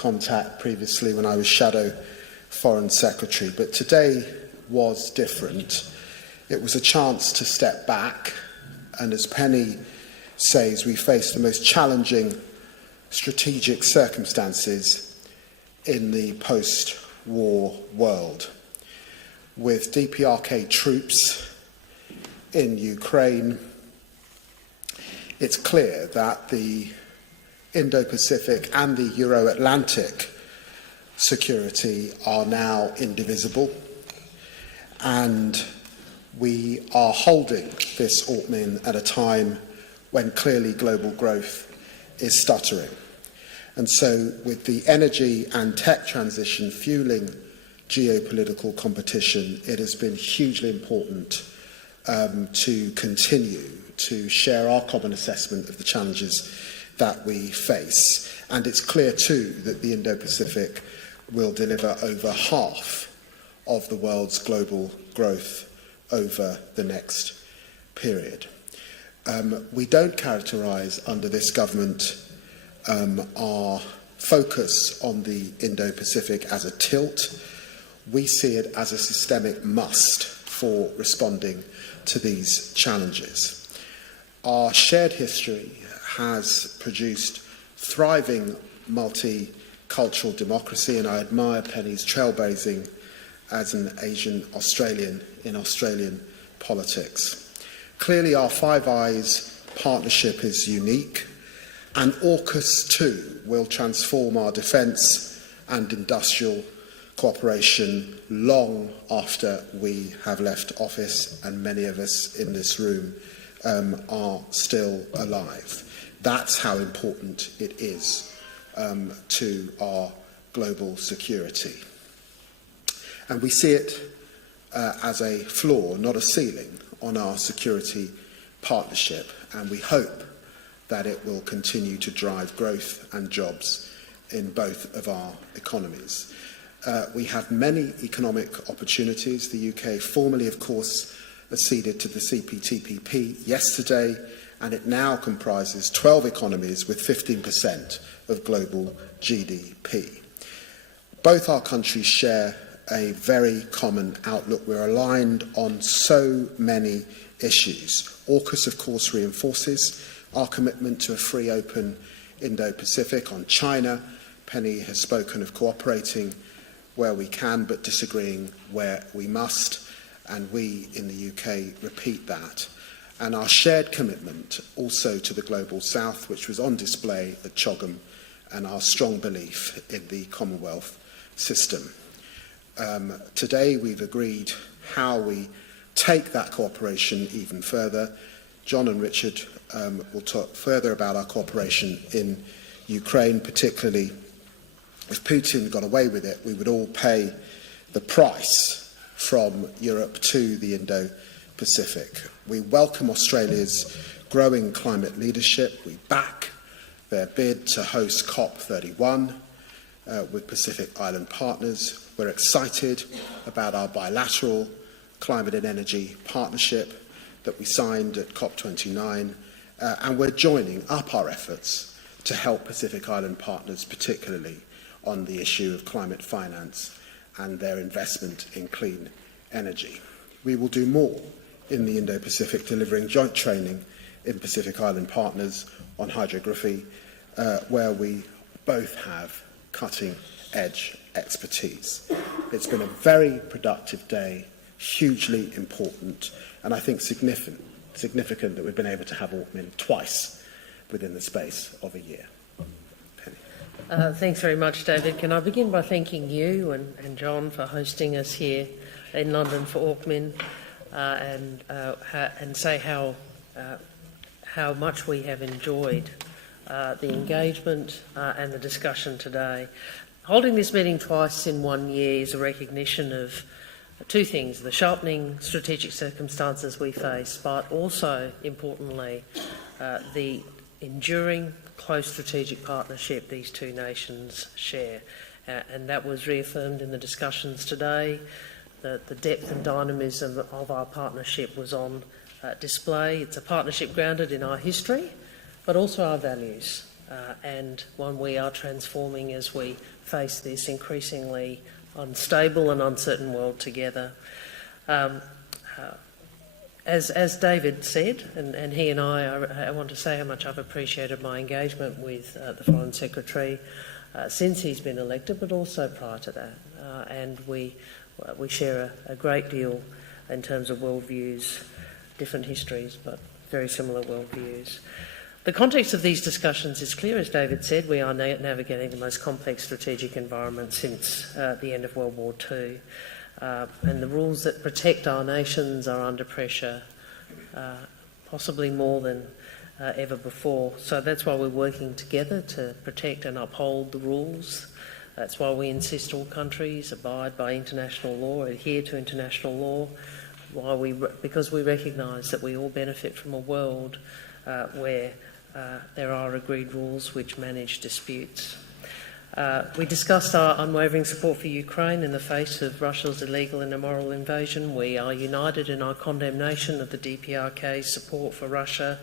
contact previously when I was Shadow Foreign Secretary, but today was different. It was a chance to step back, and as Penny says, we face the most challenging strategic circumstances in the post-war world. With DPRK troops in Ukraine, it's clear that the Indo-Pacific and the Euro-Atlantic security are now indivisible, and we are holding this AUKMIN at a time when clearly global growth is stuttering. And so, with the energy and tech transition fueling geopolitical competition, it has been hugely important to continue to share our common assessment of the challenges that we face. And it's clear too that the Indo-Pacific will deliver over half of the world's global growth over the next period. We don't characterise under this government our focus on the Indo-Pacific as a tilt. We see it as a systemic must for responding to these challenges. Our shared history has produced thriving multicultural democracy, and I admire Penny's trailblazing as an Asian Australian in Australian politics. Clearly, our Five Eyes partnership is unique, and AUKUS too will transform our defence and industrial cooperation long after we have left office, and many of us in this room are still alive. That's how important it is to our global security. And we see it as a floor, not a ceiling, on our security partnership, and we hope that it will continue to drive growth and jobs in both of our economies. We have many economic opportunities. The UK formally, of course, acceded to the CPTPP yesterday, and it now comprises 12 economies with 15% of global GDP. Both our countries share a very common outlook. We're aligned on so many issues. AUKUS, of course, reinforces our commitment to a free, open Indo-Pacific. On China, Penny has spoken of cooperating where we can, but disagreeing where we must, and we in the UK repeat that. And our shared commitment also to the Global South, which was on display at CHOGM, and our strong belief in the Commonwealth system. Today we've agreed how we take that cooperation even further. John and Richard will talk further about our cooperation in Ukraine, particularly if Putin got away with it, we would all pay the price from Europe to the Indo-Pacific. We welcome Australia's growing climate leadership. We back their bid to host COP31 with Pacific Island partners. We're excited about our bilateral climate and energy partnership that we signed at COP29, and we're joining up our efforts to help Pacific Island partners, particularly on the issue of climate finance and their investment in clean energy. We will do more in the Indo-Pacific, delivering joint training in Pacific Island partners on hydrography, where we both have cutting-edge expertise. It's been a very productive day, hugely important, and I think significant that we've been able to have AUKMIN twice within the space of a year. Thanks very much, David. Can I begin by thanking you and John for hosting us here in London for AUKMIN, and say how much we have enjoyed the engagement and the discussion today. Holding this meeting twice in 1 year is a recognition of two things: the sharpening strategic circumstances we face, but also, importantly, the enduring close strategic partnership these two nations share. And that was reaffirmed in the discussions today. The depth and dynamism of our partnership was on display. It's a partnership grounded in our history, but also our values. and one we are transforming as we face this increasingly unstable and uncertain world together. As David said, and he and I want to say how much I've appreciated my engagement with the Foreign Secretary since he's been elected, but also prior to that. And we share a great deal in terms of worldviews, different histories, but very similar worldviews. The context of these discussions is clear. As David said, we are navigating the most complex strategic environment since the end of World War II. And the rules that protect our nations are under pressure, possibly more than ever before. So that's why we're working together to protect and uphold the rules. That's why we insist all countries abide by international law, adhere to international law, because we recognise that we all benefit from a world where there are agreed rules which manage disputes. We discussed our unwavering support for Ukraine in the face of Russia's illegal and immoral invasion. We are united in our condemnation of the DPRK's support for Russia,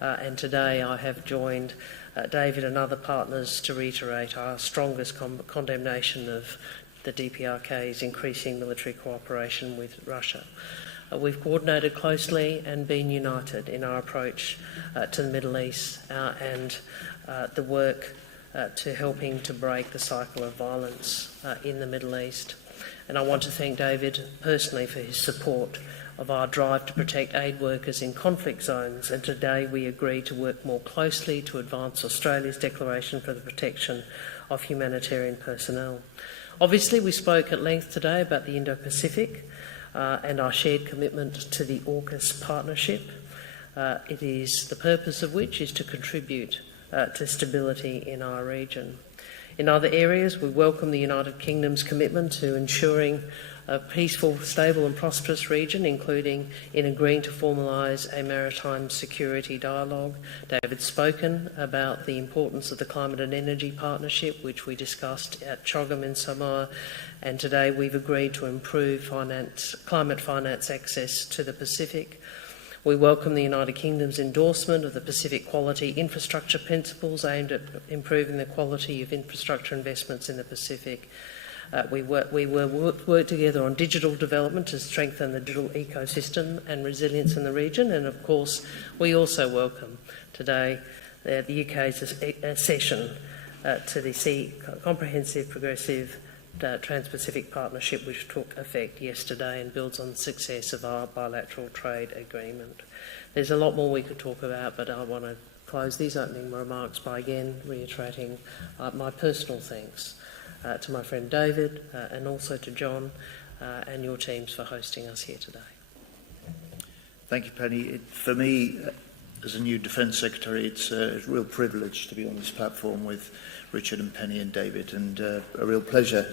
and today I have joined David and other partners to reiterate our strongest condemnation of the DPRK's increasing military cooperation with Russia. We've coordinated closely and been united in our approach to the Middle East and the work to helping to break the cycle of violence in the Middle East. And I want to thank David personally for his support of our drive to protect aid workers in conflict zones, and today we agree to work more closely to advance Australia's declaration for the protection of humanitarian personnel. Obviously, we spoke at length today about the Indo-Pacific and our shared commitment to the AUKUS partnership. It is the purpose of which is to contribute to stability in our region. In other areas, we welcome the United Kingdom's commitment to ensuring a peaceful, stable and prosperous region, including in agreeing to formalise a maritime security dialogue. David's spoken about the importance of the climate and energy partnership, which we discussed at CHOGM in Samoa, and today we've agreed to improve climate finance access to the Pacific. We welcome the United Kingdom's endorsement of the Pacific Quality Infrastructure Principles aimed at improving the quality of infrastructure investments in the Pacific. We work together on digital development to strengthen the digital ecosystem and resilience in the region, and of course we also welcome today the UK's accession to the Comprehensive Progressive Trans-Pacific Partnership, which took effect yesterday and builds on the success of our bilateral trade agreement. There's a lot more we could talk about, but I want to close these opening remarks by again reiterating my personal thanks to my friend David and also to John and your teams for hosting us here today. Thank you, Penny. For me, as a new Defence Secretary, it's a real privilege to be on this platform with Richard and Penny and David, and a real pleasure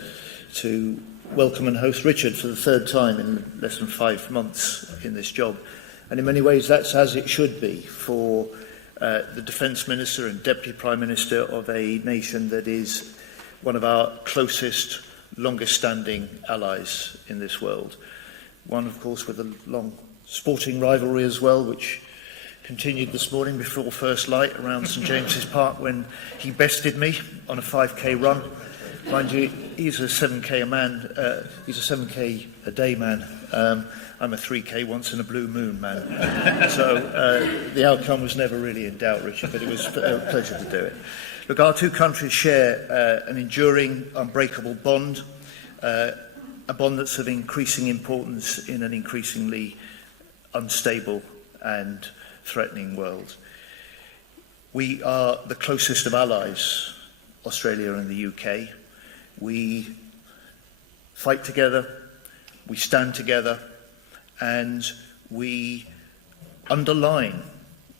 to welcome and host Richard for the third time in less than 5 months in this job. And in many ways, that's as it should be for the Defence Minister and Deputy Prime Minister of a nation that is one of our closest, longest-standing allies in this world. One, of course, with a long sporting rivalry as well, which continued this morning before first light around St James's Park when he bested me on a 5k run. Mind you, he's a 7k a day man. I'm a 3k once in a blue moon man. So the outcome was never really in doubt, Richard, but it was a pleasure to do it. Look, our two countries share an enduring, unbreakable bond, a bond that's of increasing importance in an increasingly unstable and threatening world. We are the closest of allies, Australia and the UK. We fight together, we stand together, and we underline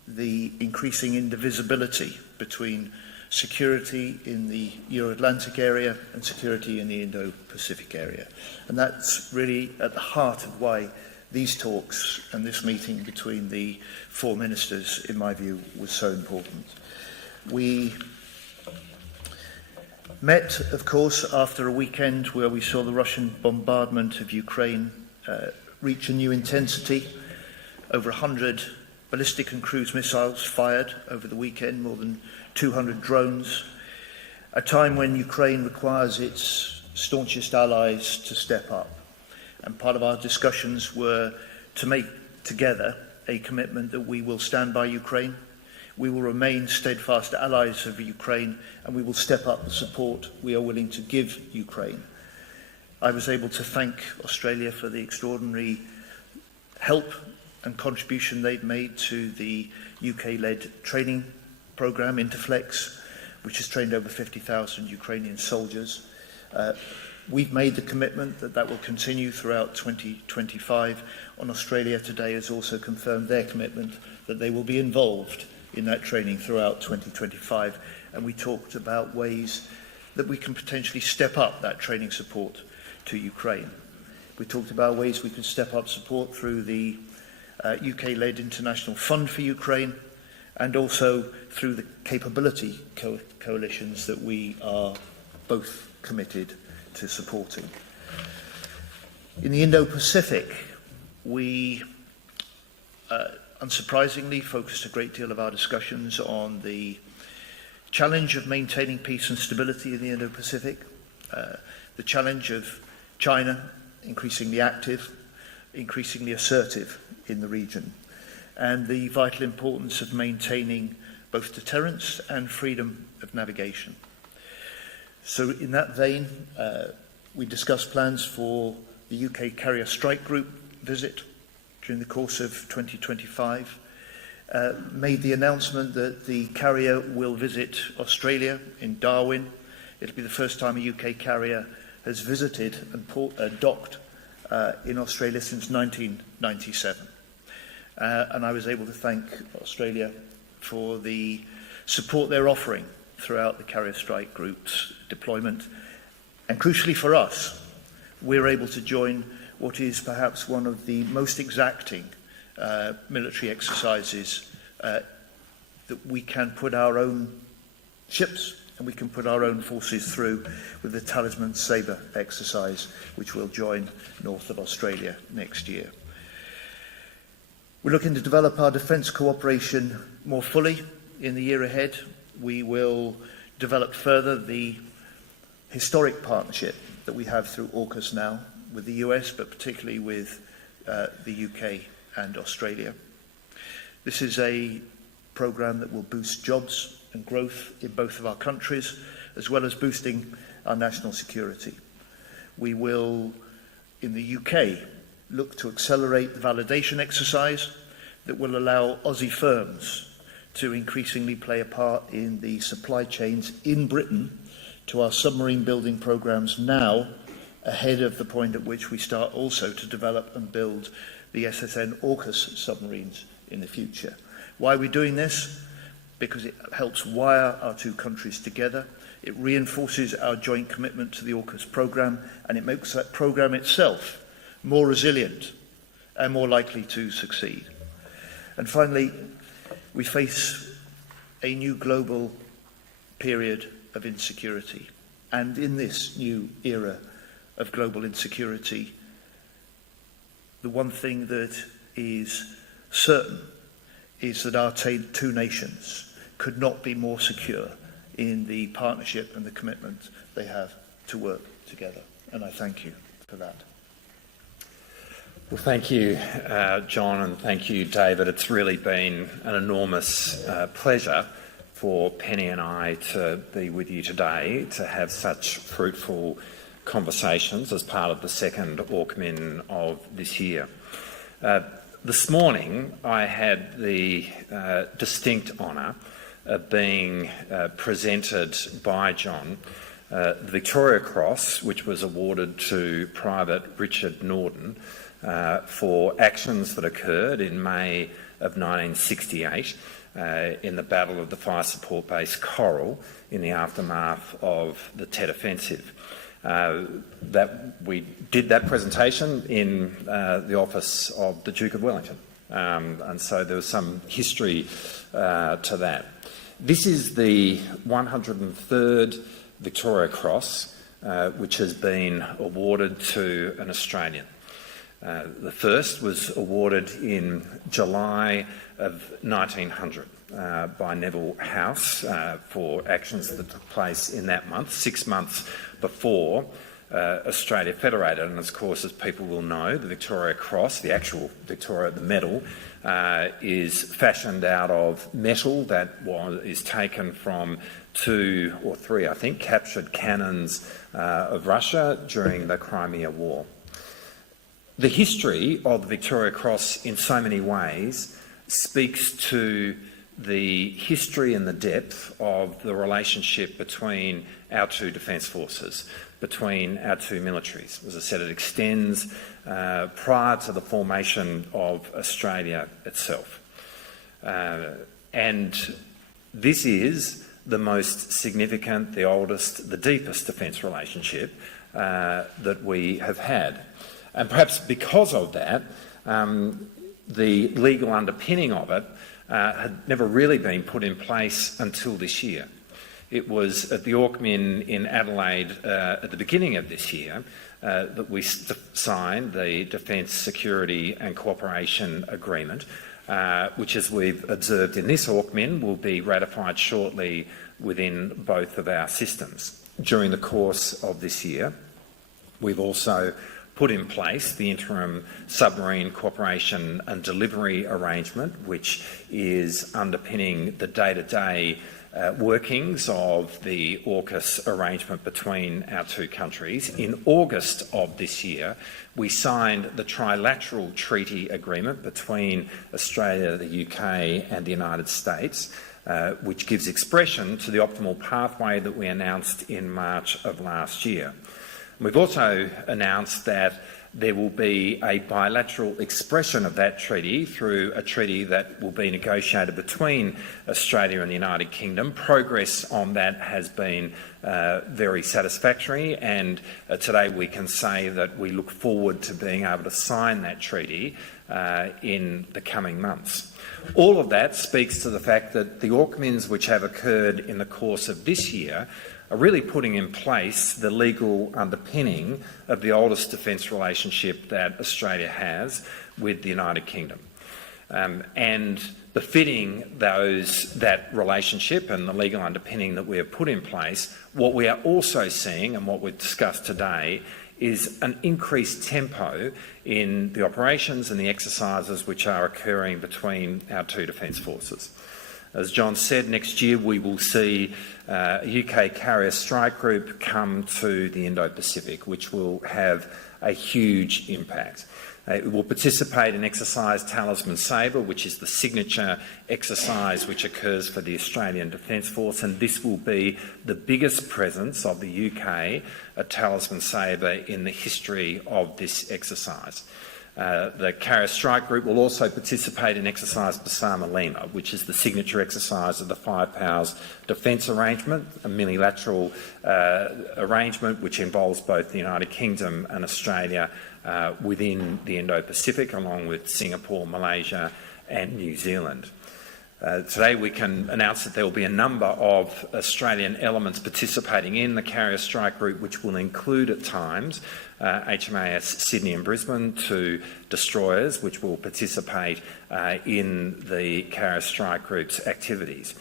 the increasing indivisibility between security in the Euro-Atlantic area and security in the Indo-Pacific area. And that's really at the heart of why these talks and this meeting between the four ministers, in my view, was so important. We met, of course, after a weekend where we saw the Russian bombardment of Ukraine reach a new intensity. Over 100 ballistic and cruise missiles fired over the weekend, more than 200 drones, a time when Ukraine requires its staunchest allies to step up. And part of our discussions were to make together a commitment that we will stand by Ukraine, we will remain steadfast allies of Ukraine, and we will step up the support we are willing to give Ukraine. I was able to thank Australia for the extraordinary help and contribution they've made to the UK-led training programme, Interflex, which has trained over 50,000 Ukrainian soldiers. We've made the commitment that that will continue throughout 2025, and Australia today has also confirmed their commitment that they will be involved in that training throughout 2025, and we talked about ways that we can potentially step up that training support to Ukraine. We talked about ways we could step up support through the UK-led International Fund for Ukraine, and also through the capability coalitions that we are both committed to supporting. In the Indo-Pacific, we unsurprisingly focused a great deal of our discussions on the challenge of maintaining peace and stability in the Indo-Pacific, the challenge of China increasingly active, increasingly assertive in the region, and the vital importance of maintaining both deterrence and freedom of navigation. So in that vein, we discussed plans for the UK Carrier Strike Group visit during the course of 2025, made the announcement that the carrier will visit Australia in Darwin. It'll be the first time a UK carrier has visited and docked in Australia since 1997. And I was able to thank Australia for the support they're offering throughout the Carrier Strike Group's deployment. And crucially for us, we're able to join what is perhaps one of the most exacting military exercises that we can put our own ships and we can put our own forces through, with the Talisman Sabre exercise, which will join north of Australia next year. We're looking to develop our defence cooperation more fully in the year ahead. We will develop further the historic partnership that we have through AUKUS now with the US, but particularly with the UK and Australia. This is a programme that will boost jobs and growth in both of our countries, as well as boosting our national security. We will, in the UK, look to accelerate the validation exercise that will allow Aussie firms to increasingly play a part in the supply chains in Britain to our submarine building programmes now, ahead of the point at which we start also to develop and build the SSN AUKUS submarines in the future. Why are we doing this? Because it helps wire our two countries together, it reinforces our joint commitment to the AUKUS programme, and it makes that programme itself more resilient and more likely to succeed. And finally, we face a new global period of insecurity. And in this new era of global insecurity, the one thing that is certain is that our two nations could not be more secure in the partnership and the commitment they have to work together. And I thank you for that. Well, thank you, John, and thank you, David. It's really been an enormous pleasure for Penny and I to be with you today, to have such fruitful conversations as part of the second AUKMIN of this year. This morning, I had the distinct honour of being presented by John the Victoria Cross, which was awarded to Private Richard Norden for actions that occurred in May of 1968 in the Battle of the Fire Support Base Coral in the aftermath of the Tet Offensive. That we did that presentation in the office of the Duke of Wellington, and so there was some history to that. This is the 103rd Victoria Cross which has been awarded to an Australian. The first was awarded in July of 1900 by Neville House for actions that took place in that month, 6 months before Australia federated. And of course, as people will know, the Victoria Cross, the actual Victoria, the medal, is fashioned out of metal that is taken from 2 or 3, I think, captured cannons of Russia during the Crimea War. The history of the Victoria Cross in so many ways speaks to the history and the depth of the relationship between our two defence forces, between our two militaries. As I said, it extends prior to the formation of Australia itself. And this is the most significant, the oldest, the deepest defence relationship that we have had. And perhaps because of that, the legal underpinning of it had never really been put in place until this year. It was at the AUKMIN in Adelaide at the beginning of this year that we signed the Defence, Security and Cooperation Agreement, which, as we've observed in this AUKMIN, will be ratified shortly within both of our systems. During the course of this year, we've also put in place the interim submarine cooperation and delivery arrangement, which is underpinning the day-to-day workings of the AUKUS arrangement between our two countries. In August of this year, we signed the trilateral treaty agreement between Australia, the UK and the United States, which gives expression to the optimal pathway that we announced in March of last year. We've also announced that there will be a bilateral expression of that treaty through a treaty that will be negotiated between Australia and the United Kingdom. Progress on that has been very satisfactory, and today we can say that we look forward to being able to sign that treaty in the coming months. All of that speaks to the fact that the AUKMINs which have occurred in the course of this year are really putting in place the legal underpinning of the oldest defence relationship that Australia has with the United Kingdom. And befitting that relationship and the legal underpinning that we have put in place, what we are also seeing, and what we've discussed today, is an increased tempo in the operations and the exercises which are occurring between our two defence forces. As John said, next year we will see a UK carrier strike group come to the Indo-Pacific, which will have a huge impact. It will participate in exercise Talisman Sabre, which is the signature exercise which occurs for the Australian Defence Force, and this will be the biggest presence of the UK at Talisman Sabre in the history of this exercise. The Carrier Strike Group will also participate in exercise Basama Lima, which is the signature exercise of the Five Powers Defence Arrangement, a unilateral arrangement which involves both the United Kingdom and Australia within the Indo-Pacific, along with Singapore, Malaysia and New Zealand. Today we can announce that there will be a number of Australian elements participating in the Carrier Strike Group, which will include at times HMAS Sydney and Brisbane, 2 destroyers which will participate in the Carrier Strike Group's activities.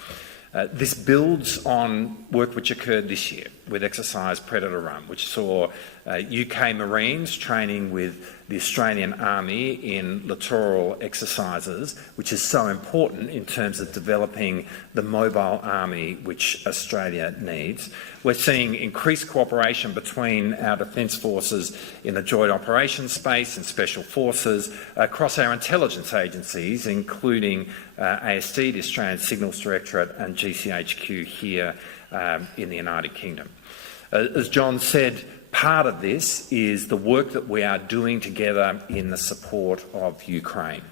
This builds on work which occurred this year with exercise Predator Run, which saw UK Marines training with the Australian Army in littoral exercises, which is so important in terms of developing the mobile army which Australia needs. We're seeing increased cooperation between our defence forces in the joint operations space and special forces across our intelligence agencies, including ASD, the Australian Signals Directorate, and GCHQ here in the United Kingdom. As John said, part of this is the work that we are doing together in the support of Ukraine.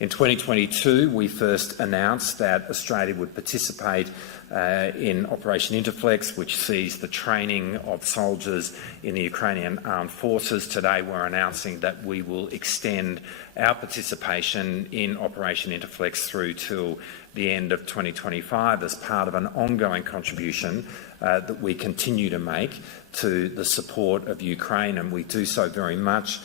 In 2022, we first announced that Australia would participate in Operation Interflex, which sees the training of soldiers in the Ukrainian armed forces. Today we're announcing that we will extend our participation in Operation Interflex through till the end of 2025 as part of an ongoing contribution that we continue to make to the support of Ukraine, and we do so very much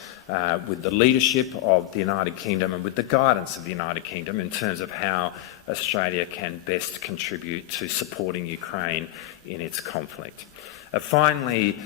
with the leadership of the United Kingdom and with the guidance of the United Kingdom in terms of how Australia can best contribute to supporting Ukraine in its conflict. Finally,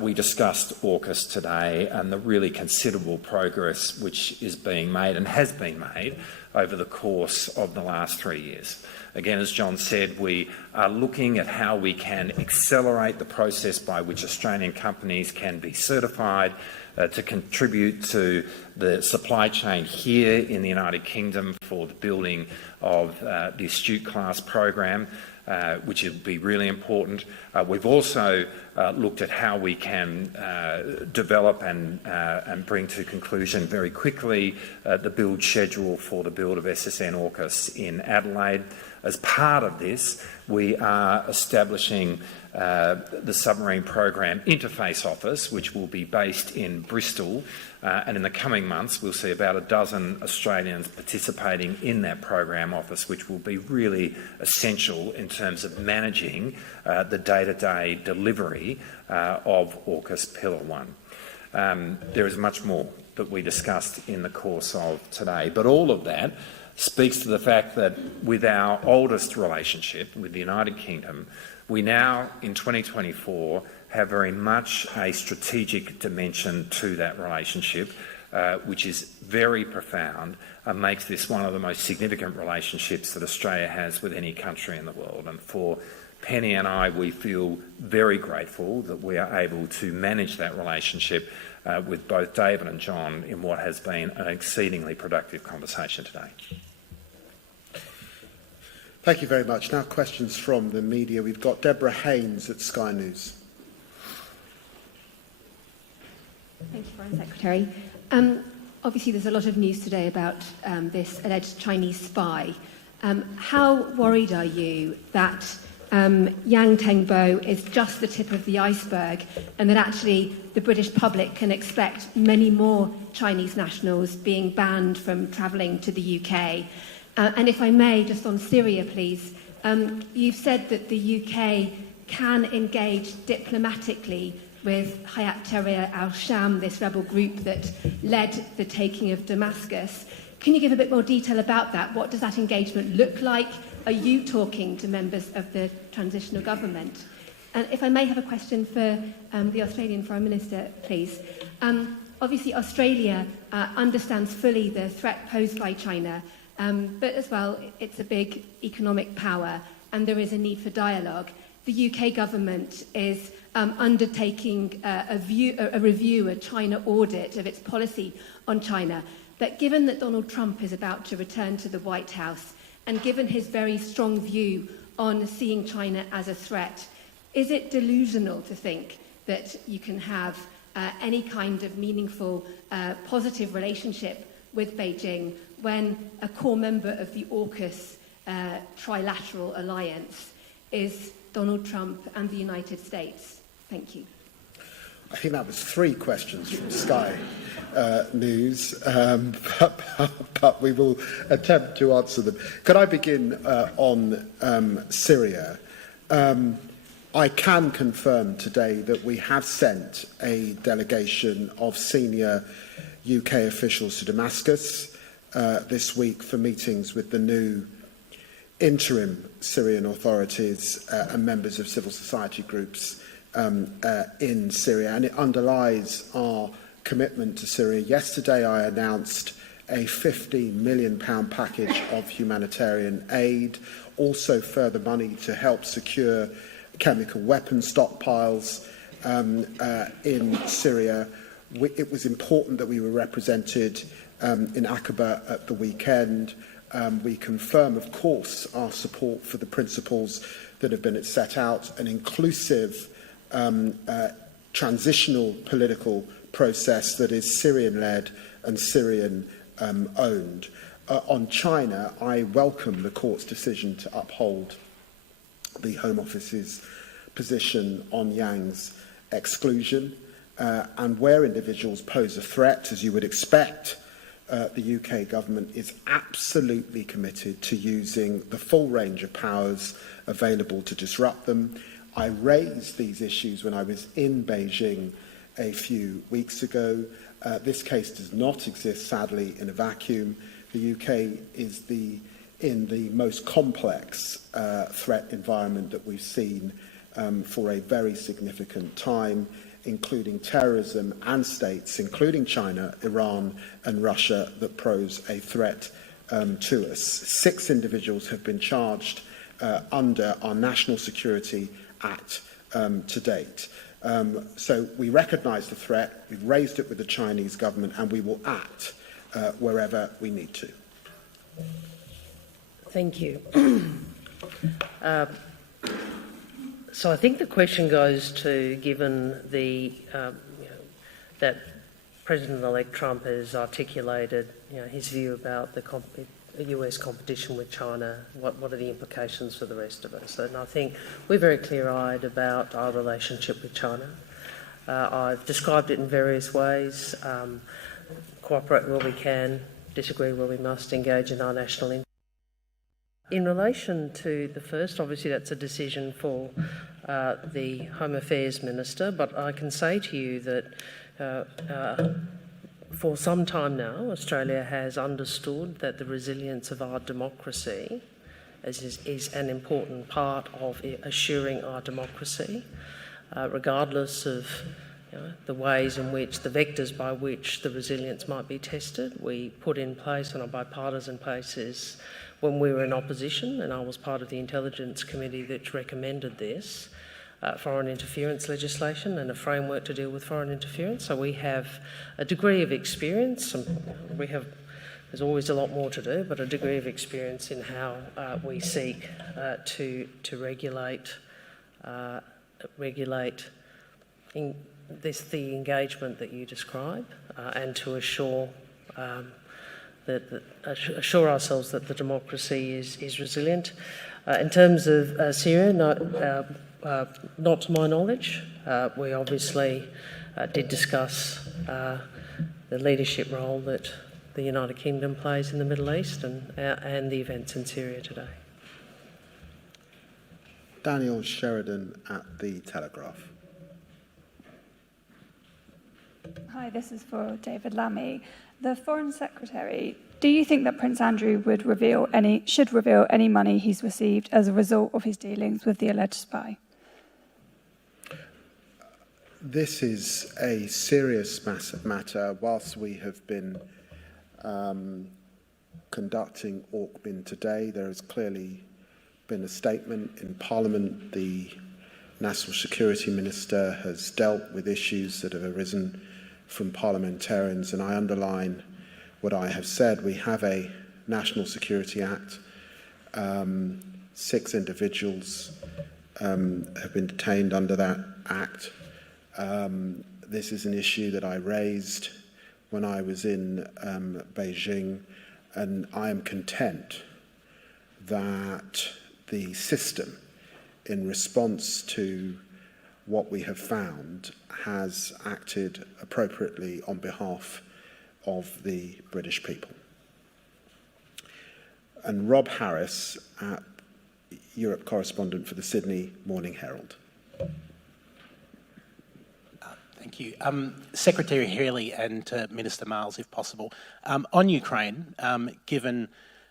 we discussed AUKUS today and the really considerable progress which is being made and has been made over the course of the last 3 years. Again, as John said, we are looking at how we can accelerate the process by which Australian companies can be certified to contribute to the supply chain here in the United Kingdom for the building of the Astute class program, which will be really important. We've also looked at how we can develop and bring to conclusion very quickly the build schedule for the build of SSN AUKUS in Adelaide. As part of this, we are establishing the Submarine Program Interface Office, which will be based in Bristol, and in the coming months we'll see about a dozen Australians participating in that program office, which will be really essential in terms of managing the day-to-day delivery of AUKUS Pillar 1. There is much more that we discussed in the course of today, but all of that speaks to the fact that with our oldest relationship with the United Kingdom, we now, in 2024, have very much a strategic dimension to that relationship, which is very profound and makes this one of the most significant relationships that Australia has with any country in the world. And for Penny and I, we feel very grateful that we are able to manage that relationship with both David and John in what has been an exceedingly productive conversation today. Thank you very much. Now questions from the media. We've got Deborah Haynes at Sky News. Thank you, Foreign Secretary. Obviously, there's a lot of news today about this alleged Chinese spy. How worried are you that Yang Tengbo is just the tip of the iceberg and that actually the British public can expect many more Chinese nationals being banned from travelling to the UK? And if I may, just on Syria, please, you've said that the UK can engage diplomatically with Hayat Tahrir al-Sham, this rebel group that led the taking of Damascus. Can you give a bit more detail about that? What does that engagement look like? Are you talking to members of the transitional government? And if I may have a question for the Australian Foreign Minister, please. Obviously, Australia understands fully the threat posed by China, but as well, it's a big economic power and there is a need for dialogue. The UK government is undertaking a review, a China audit of its policy on China. But given that Donald Trump is about to return to the White House, and given his very strong view on seeing China as a threat, is it delusional to think that you can have any kind of meaningful, positive relationship with Beijing when a core member of the AUKUS trilateral alliance is Donald Trump and the United States? Thank you. I think that was 3 questions from Sky News, but we will attempt to answer them. Could I begin on Syria? I can confirm today that we have sent a delegation of senior UK officials to Damascus this week for meetings with the new interim Syrian authorities and members of civil society groups in Syria, and it underlies our commitment to Syria. Yesterday I announced a £15 million package of humanitarian aid, also further money to help secure chemical weapon stockpiles in Syria. It was important that we were represented in Aqaba at the weekend. We confirm, of course, our support for the principles that have been set out, an inclusive transitional political process that is Syrian-led and Syrian-owned. On China, I welcome the court's decision to uphold the Home Office's position on Yang's exclusion, and where individuals pose a threat, as you would expect, the UK government is absolutely committed to using the full range of powers available to disrupt them. I raised these issues when I was in Beijing a few weeks ago. This case does not exist, sadly, in a vacuum. The UK is in the most complex threat environment that we've seen for a very significant time, including terrorism and states, including China, Iran and Russia, that pose a threat to us. 6 individuals have been charged under our National Security Act to date. So we recognise the threat, we've raised it with the Chinese government, and we will act wherever we need to. Thank you. So I think the question goes to, given the that President-elect Trump has articulated his view about the US competition with China, what are the implications for the rest of us? And I think we're very clear-eyed about our relationship with China. I've described it in various ways: cooperate where we can, disagree where we must, engage in our national interests. In relation to the first, obviously that's a decision for the Home Affairs Minister, but I can say to you that for some time now, Australia has understood that the resilience of our democracy is an important part of assuring our democracy, regardless of the ways in which, the vectors by which the resilience might be tested. We put in place on a bipartisan basis when we were in opposition, and I was part of the Intelligence Committee that recommended this, foreign interference legislation and a framework to deal with foreign interference. So we have a degree of experience, and there's always a lot more to do, but a degree of experience in how we seek to regulate the engagement that you describe, and to assure assure ourselves that the democracy is resilient. In terms of Syria, not to my knowledge. We obviously did discuss the leadership role that the United Kingdom plays in the Middle East and the events in Syria today. Daniel Sheridan at The Telegraph. Hi, this is for David Lammy. The Foreign Secretary, do you think that Prince Andrew should reveal any money he's received as a result of his dealings with the alleged spy? This is a serious matter. Whilst we have been conducting AUKMIN today, there has clearly been a statement in Parliament. The National Security Minister has dealt with issues that have arisen from parliamentarians, and I underline what I have said. We have a National Security Act. 6 individuals have been detained under that Act. This is an issue that I raised when I was in Beijing, and I am content that the system, in response to what we have found, has acted appropriately on behalf of the British people. And Rob Harris, Europe correspondent for the Sydney Morning Herald. Thank you. Secretary Healy and Minister Marles, if possible. On Ukraine, given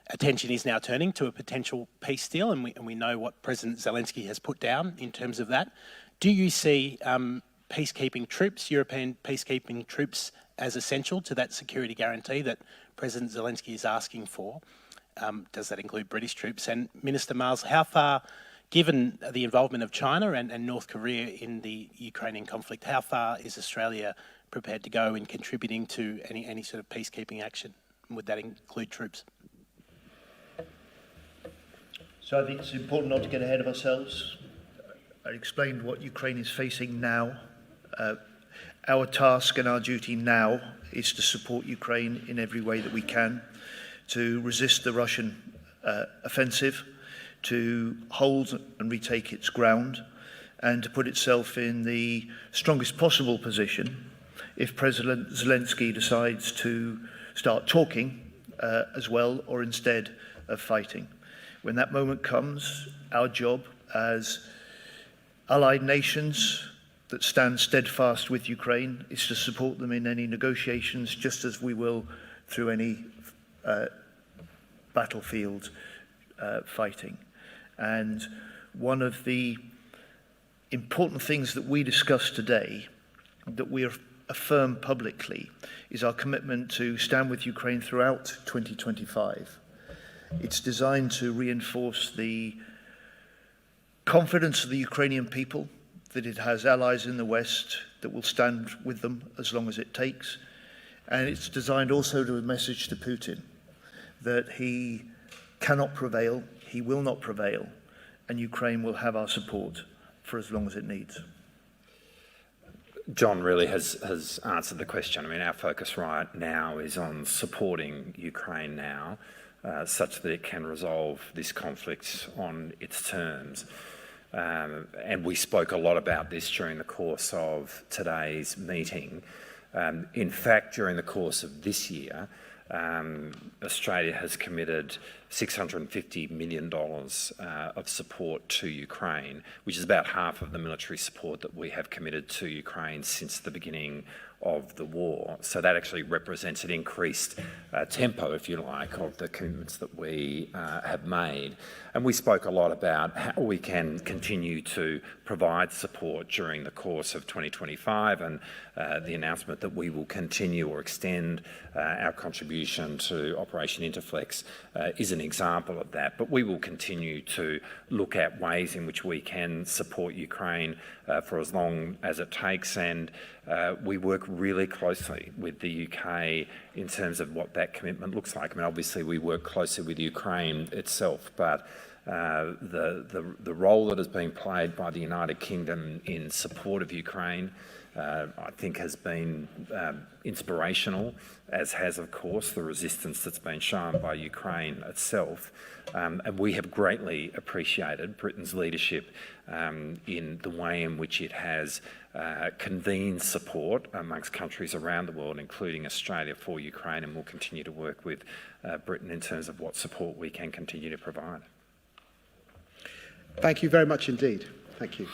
attention is now turning to a potential peace deal, and we know what President Zelensky has put down in terms of that, do you see peacekeeping troops, European peacekeeping troops, as essential to that security guarantee that President Zelensky is asking for? Does that include British troops? And Minister Marles, how far, given the involvement of China and North Korea in the Ukrainian conflict, how far is Australia prepared to go in contributing to any sort of peacekeeping action? Would that include troops? So I think it's important not to get ahead of ourselves. I explained what Ukraine is facing now. Our task and our duty now is to support Ukraine in every way that we can, to resist the Russian offensive, to hold and retake its ground, and to put itself in the strongest possible position if President Zelensky decides to start talking as well, or instead of fighting. When that moment comes, our job as allied nations that stand steadfast with Ukraine is to support them in any negotiations, just as we will through any battlefield fighting. And one of the important things that we discussed today, that we affirm publicly, is our commitment to stand with Ukraine throughout 2025. It's designed to reinforce the confidence of the Ukrainian people that it has allies in the West that will stand with them as long as it takes. And it's designed also to a message to Putin that he cannot prevail, he will not prevail, and Ukraine will have our support for as long as it needs. John really has answered the question. I mean, our focus right now is on supporting Ukraine now, such that it can resolve this conflict on its terms. And we spoke a lot about this during the course of today's meeting. In fact, during the course of this year, Australia has committed $650 million of support to Ukraine, which is about half of the military support that we have committed to Ukraine since the beginning of the war. So that actually represents an increased tempo, if you like, of the commitments that we have made. And we spoke a lot about how we can continue to provide support during the course of 2025, and the announcement that we will continue or extend our contribution to Operation Interflex is an example of that. But we will continue to look at ways in which we can support Ukraine for as long as it takes, and we work really closely with the UK in terms of what that commitment looks like. I mean, obviously we work closely with Ukraine itself, but the role that is being played by the United Kingdom in support of Ukraine, I think, has been inspirational, as has, of course, the resistance that's been shown by Ukraine itself. And we have greatly appreciated Britain's leadership in the way in which it has convened support amongst countries around the world, including Australia, for Ukraine, and we'll continue to work with Britain in terms of what support we can continue to provide. Thank you very much indeed. Thank you.